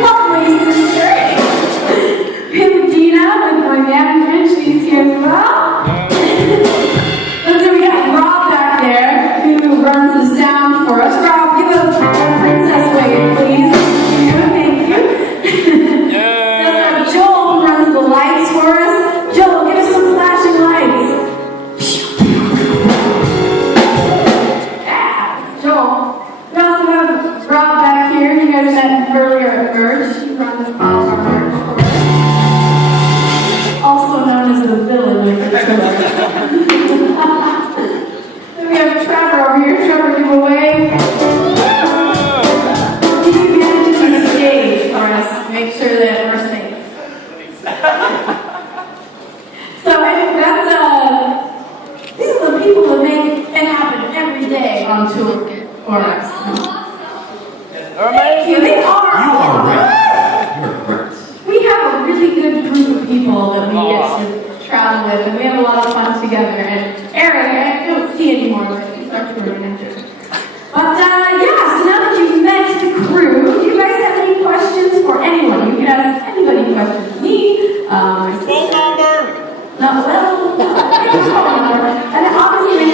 lovely sister. Dina with my management, she's here as well. And so we got Rob back there, who runs the sound for us. Rob, give a princess wave, please. Thank you. We also have Joel, who runs the lights for us. Joel, give us some flashing lights. Yeah, Joel. We also have Rob back here. You guys met earlier at Merge. He runs all of our merch for us. Also known as the villain of the trailer. Then we have Trevor over here. Trevor, give a wave. He manages the stage for us to make sure that we're safe. So these are the people that make it happen every day on tour for us. Thank you. They are. You are right. You are correct. We have a really good group of people that we get to travel with, and we have a lot of fun together. And Eric, I don't see anymore, but he's our tour manager. But yeah, so now that you've met the crew, do you guys have any questions for anyone? You can ask anybody questions. Me, Phone number! not well, and obviously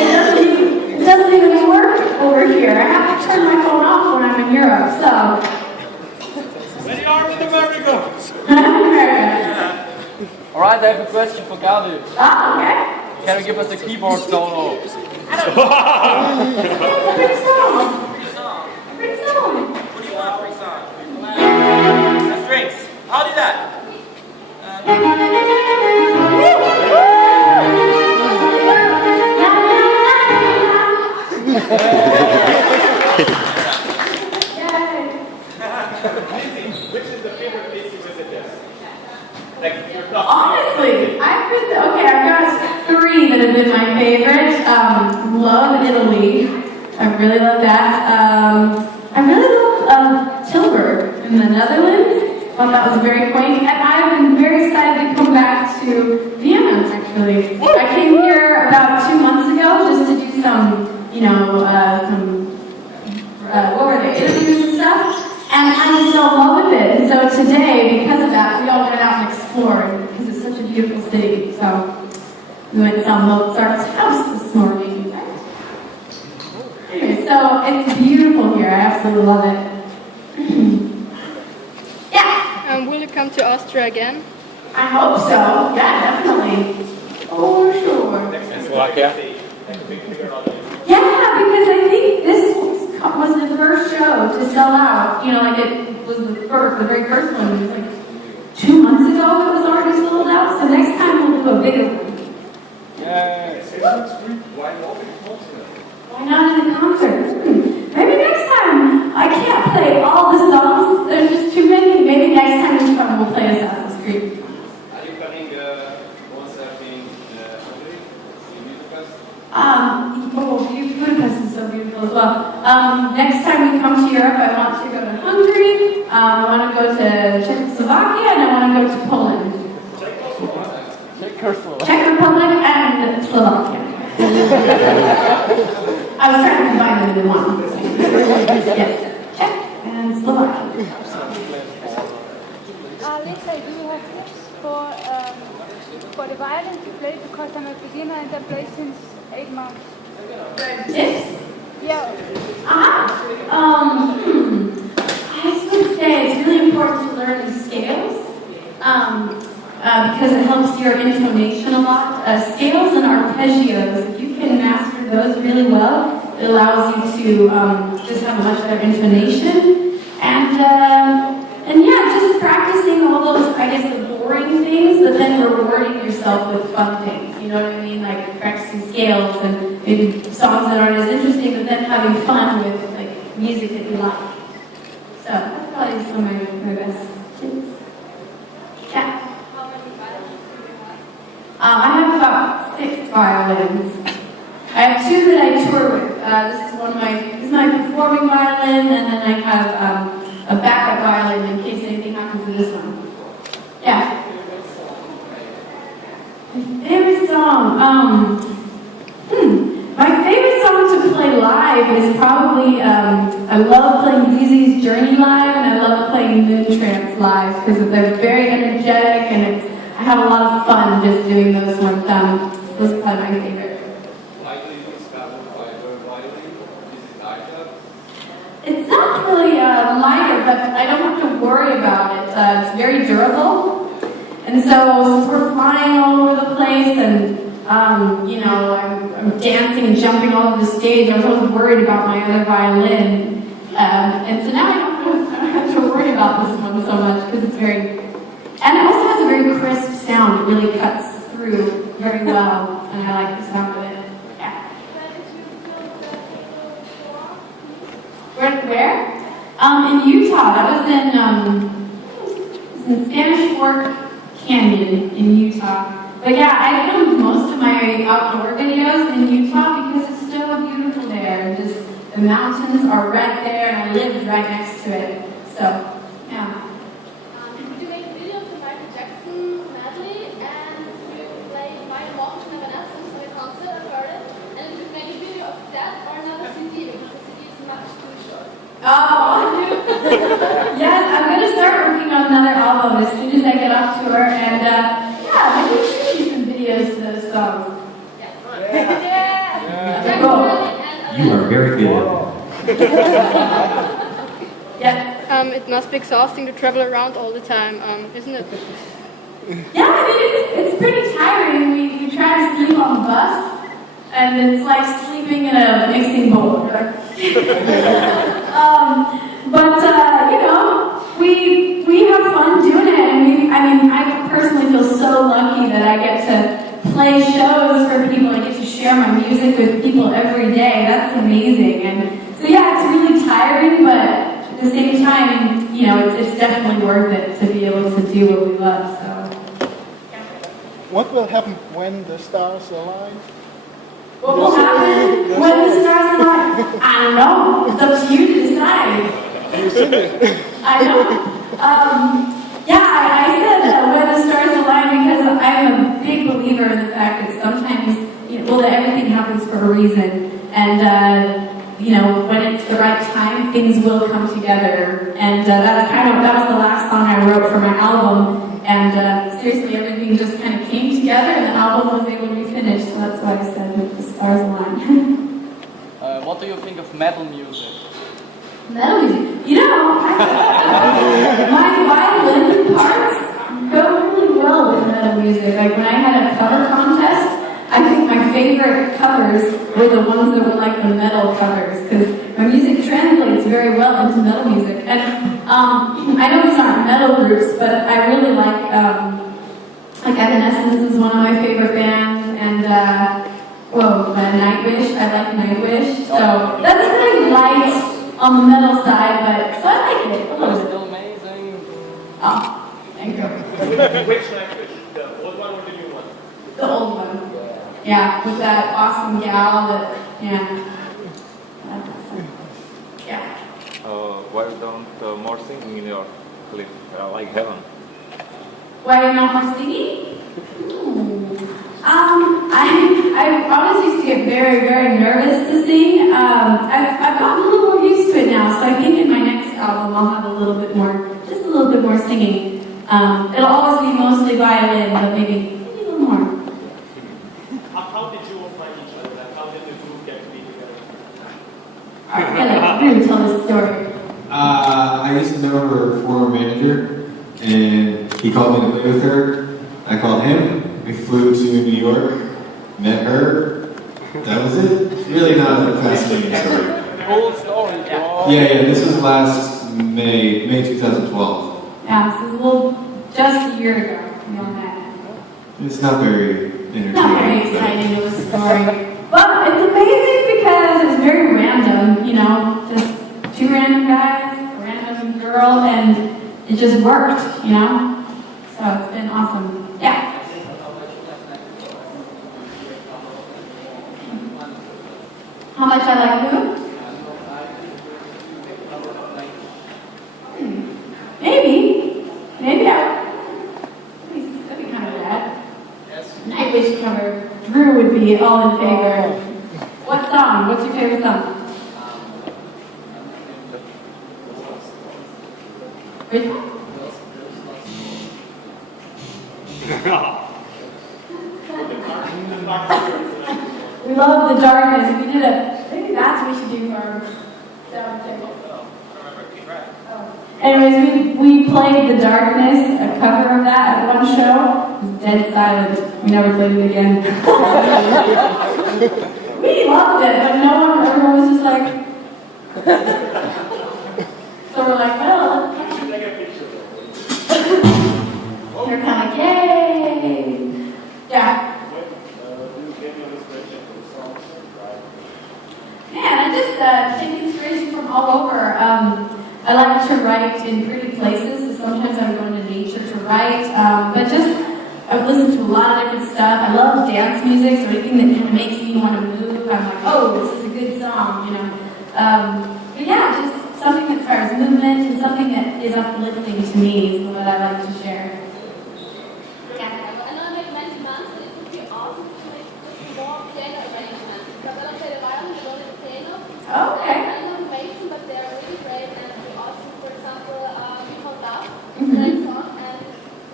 it doesn't even work over here. I have to turn my phone off when I'm in Europe, so. Where you are with America? Alright, I have a question for Gabi. Ah, okay. Can you give us a keyboard solo? I don't know. Bring song. Bring song. What do you want for a song? Strings. I'll do that. Which is the favorite place you visited? Like your top Honestly, I've got 3 that have been my favorite. Love Italy. I really love that. I really love Tilburg in the Netherlands. Thought that was very quaint. And I've been very excited to come back to Vienna, actually. I came here about 2 months ago just to do some, what were they, interviews and stuff. And I'm so in love with it. And so today, because of that, we all went out and explored because it's such a beautiful city. So we went and saw Mozart's house this morning. Anyway, so it's beautiful here. I absolutely love it. Yeah. Will you come to Austria again? I hope so. Yeah, definitely. Oh, sure. Slovakia. Yeah, because I think this was the first show to sell out. You know, like it was the very first one. It was like 2 months ago it was already sold out. So next time we'll do a bigger one. Why not in the concert? Maybe next time. I can't play all the songs. There's just too many. Maybe next time we come we'll play Assassin's Creed. Are you planning concert in Hungary? In Budapest? Budapest is so beautiful as well. Next time we come to Europe, I want to go to Hungary, I want to go to Czechoslovakia, and I want to go to Poland. Czech Republic and Slovakia. I was trying to combine them into one. Yes, Czech and Slovakia. Lisa, do you have tips for the violin to play? Because I'm a beginner and I play since 8 months. Tips? Yeah. I would say it's really important to learn the scales because it helps your intonation a lot. Scales and arpeggios, if you can master those really well, it allows you to just have a much better intonation. And yeah, just practicing all those, I guess, the boring things, but then rewarding yourself with fun things. You know what I mean? Like practicing scales and maybe songs that aren't as interesting, but then having fun with like music that you like. So that's probably some of my best tips. Yeah. How many violins do you have? I have about 6 violins. I have 2 that I tour with. This is my performing violin, and then I have a backup violin in case anything happens to this one. Yeah. My favorite song. My favorite song to play live is probably, I love playing ZZ's Journey live, and I love playing Moon Moon Trance live because they're very energetic and I have a lot of fun just doing those ones. Those are probably my favorite. It's not really lighter, but I don't have to worry about it. It's very durable. And so since we're flying all over the place and you know, I'm dancing and jumping all over the stage, I was always worried about my other violin. And so now I don't have to worry about this one so much because it's very... And it also has a very crisp sound. It really cuts through very well, and I like the sound of it. Yeah. Where? In Utah. That was in Spanish Fork Canyon in Utah. But yeah, I filmed most of my outdoor videos in Utah because it's so beautiful there. Just the mountains are right there, and I lived right next to it. So, yeah. You make videos of Michael Jackson medley, and you play My Walk to Evanescence on a concert. I've heard it. And you make a video of that or another CD because the CD is much too short. Oh, yes, I'm going to start working on another album as soon as I get off tour, and yeah, maybe we should do some videos to those songs. Yeah. Cool. You are very good. Yeah. It must be exhausting to travel around all the time, isn't it? Yeah, I mean, it's pretty tiring. We try to sleep on the bus, and it's like sleeping in a mixing bowl. But you know, we have fun doing it, and I personally feel so lucky that I get to play shows for people. I get to share my music with people every day. That's amazing. And so yeah, it's really tiring, but at the same time, you know, it's definitely worth it to be able to do what we love. So. What will happen when the stars align? What will happen when the stars align? I don't know. It's up to you to decide. You sing it. I know. Yeah, I said when the stars align because I'm a big believer in the fact that sometimes, you know, well, that everything happens for a reason, and you know, when it's the right time, things will come together. And that was the last song I wrote for my album. And seriously, everything just kind of came together, and the album was able to be finished. So that's why I said the stars align. What do you think of metal music? Metal music. You know, my violin parts go really well with metal music. Like when I had a cover contest, I think my favorite covers were the ones that were like the metal covers because my music translates very well into metal music. And I know these aren't metal groups, but I really like Evanescence is one of my favorite bands, and Nightwish. I like Nightwish, so that's really light on the metal side, but so I like it a little bit. Still amazing. Oh, thank you. Which language? The old one or the new one? The old one. Yeah, with that awesome gal that, yeah. Yeah. Why don't more singing in your clip, like Heaven? Why are you not more singing? I always used to get very, very nervous to sing. I've gotten a little more used to it now, so I think in my next album I'll have just a little bit more singing. It'll always be mostly violin, but maybe a little more. How did you all find each other? How did the group get to be together? Yeah, like, tell this story. I used to know her former manager, and he called me to play with her. I called him. We flew to New York, met her. That was it. It's really not a fascinating story. Whole story, bro. Yeah. This was last May 2012. Yeah, this is just a year ago. We all met. It's not very entertaining. Not very exciting of a story. But it's amazing because it's very random, you know, just two random guys, a random girl, and it just worked, you know? So it's been awesome. Yeah. How much I like who? Maybe that'd be kind of bad. Nightwish cover. Drew would be all in favor. What song? What's your favorite song? Which one? We love the darkness. We did maybe that's what we should do for our soundcheck. Anyways, we played The Darkness, a cover of that at one show. It was dead silent. We never played it again. We loved it, but everyone was just like... So we're like, well, let's take a picture. They're kind of, yay! Yeah. Man, I just take inspiration from all over. I like to write in pretty places, so sometimes I would go into nature to write, but just, I've listened to a lot of different stuff. I love dance music, so anything that kind of makes me want to move, I'm like, oh, this is a good song, you know. But yeah, just something that inspires movement and something that is uplifting to me is what I like to share. Yeah, I know I make many months, but it would be awesome to make more piano arrangements, because I don't play the violin, I don't play the piano. Oh, okay. I don't know who makes them, but they're really great and really awesome. For example, We Found Love, it's a great song, and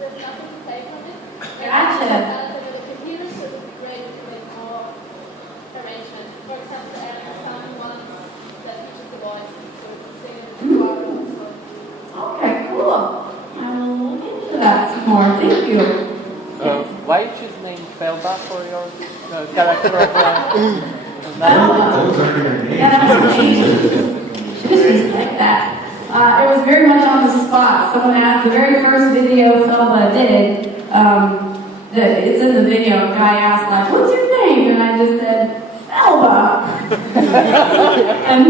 there's nothing to play from it. Gotcha. With the computer, so it would be great to make more arrangements. For example, someone wants that features the voice, so we can sing it in the bar also. Okay, cool. I will look into that some more. Thank you. Why you choose name Felba for your character of Felba? Yeah, that was amazing. She was just like that. It was very much on the spot. Someone asked, the very first video Felba did, it's in the video, a guy asked, like, what's your name? And I just said, Felba. And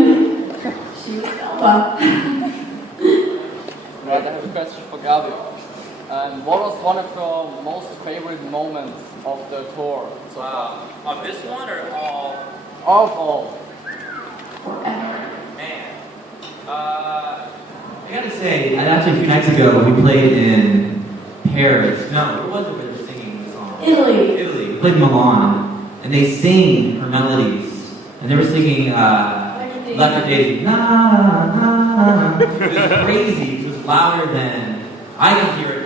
she was Felba. Right, I have a question for Gabi. What was one of your most favorite moments of the tour? So far? Of this one or all? Of all. Man. I gotta say, actually a few nights ago we played in Paris. No, where was it where they're singing the song? Italy. Italy. We played in Milan. And they sing her melodies. And they were singing Left Daisy. Na, na, na. It was crazy. It was louder than I could hear it.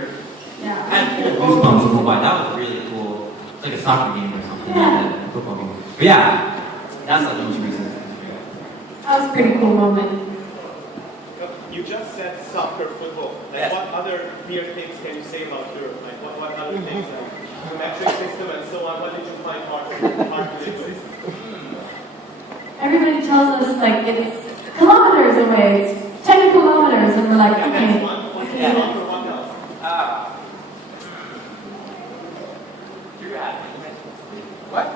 Yeah. I had goosebumps the whole way. That was really cool. It's like a soccer game or something. Yeah. Like that, football game. But yeah, that's like the most recent. That was a pretty cool moment. You just said soccer, football. Like, Yes. what other weird things can you say about Europe? Like, what other things, like the metric system and so on? What did you find hard to live with? Everybody tells us, like, it's kilometers away. It's 10 kilometers. And we're like, And okay. that's one. What Yeah. for what else? You're at What?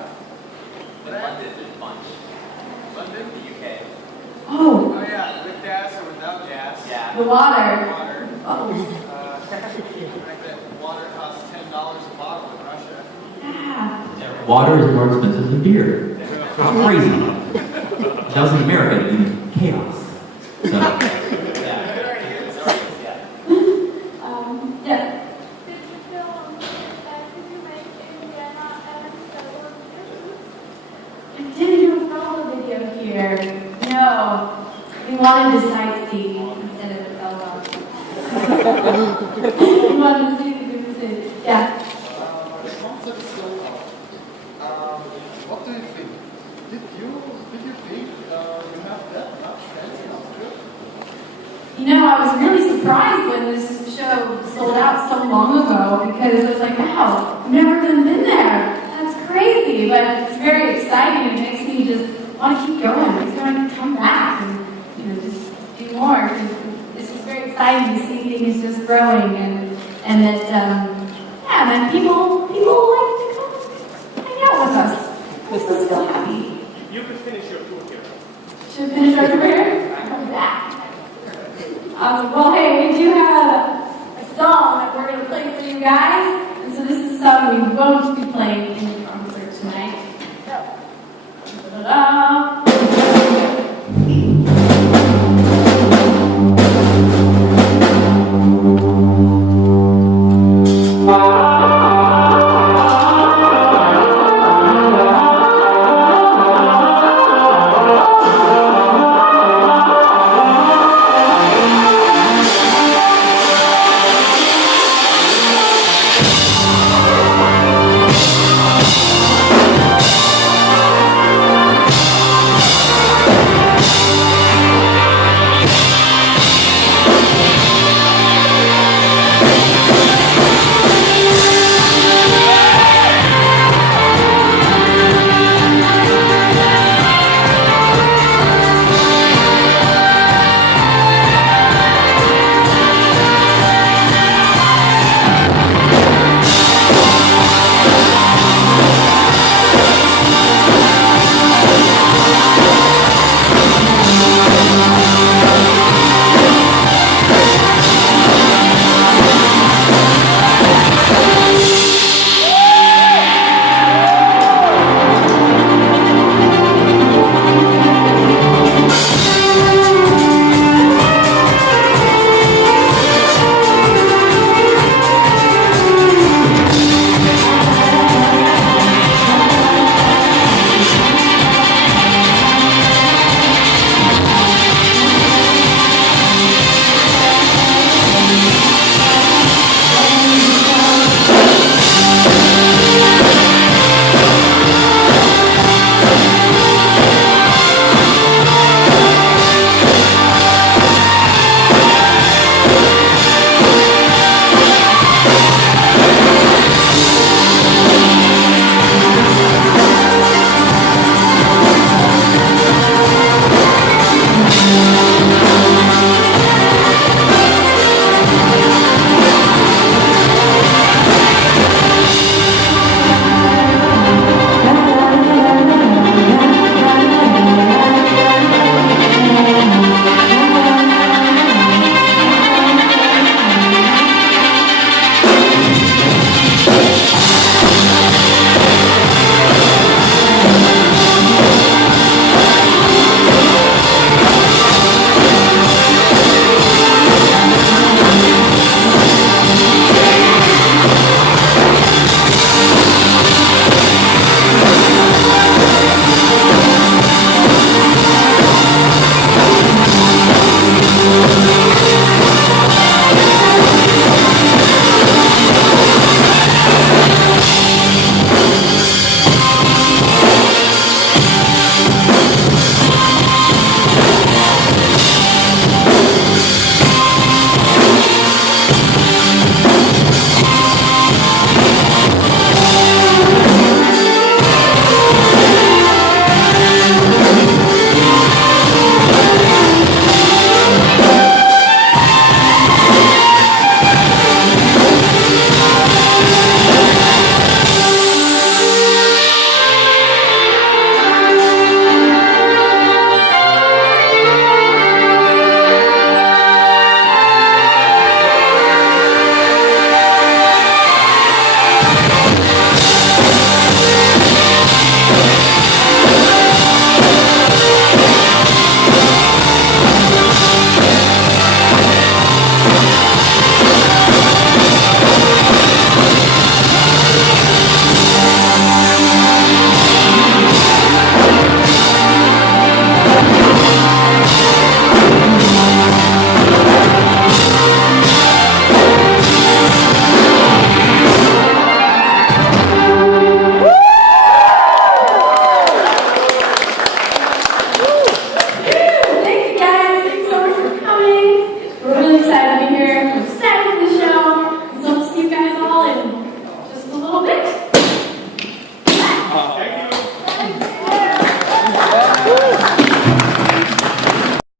London is fun. London, the UK. Oh, Oh yeah, with gas or without gas. Yeah. the water. Water. Oh, Like that water costs $10 a bottle in Russia. yeah. Water is more expensive than beer. How crazy. That was in America, in chaos. So, yeah. Yeah. Did you make Indiana and I didn't do a photo video here. No. We wanted to sightsee instead of the Belgium. We wanted to see the good city. Yeah. The concept is so what do you think? Did you think you have that much fans in Austria? You know, I was really surprised when this show sold out so long ago because I was like, wow, I've never even been there. That's crazy, but it's very exciting. It makes me just want to keep going. It makes me want to come back and, you know, just do more. It's just very exciting to see things just growing and that, yeah, that people like to come hang out with us. I'm so happy. You could finish your tour here. Should we finish our career? Come back. Awesome. Well, hey, we do have a song that we're going to play for you guys. And so this is a song we won't be playing in the concert tonight. So, da-da-da.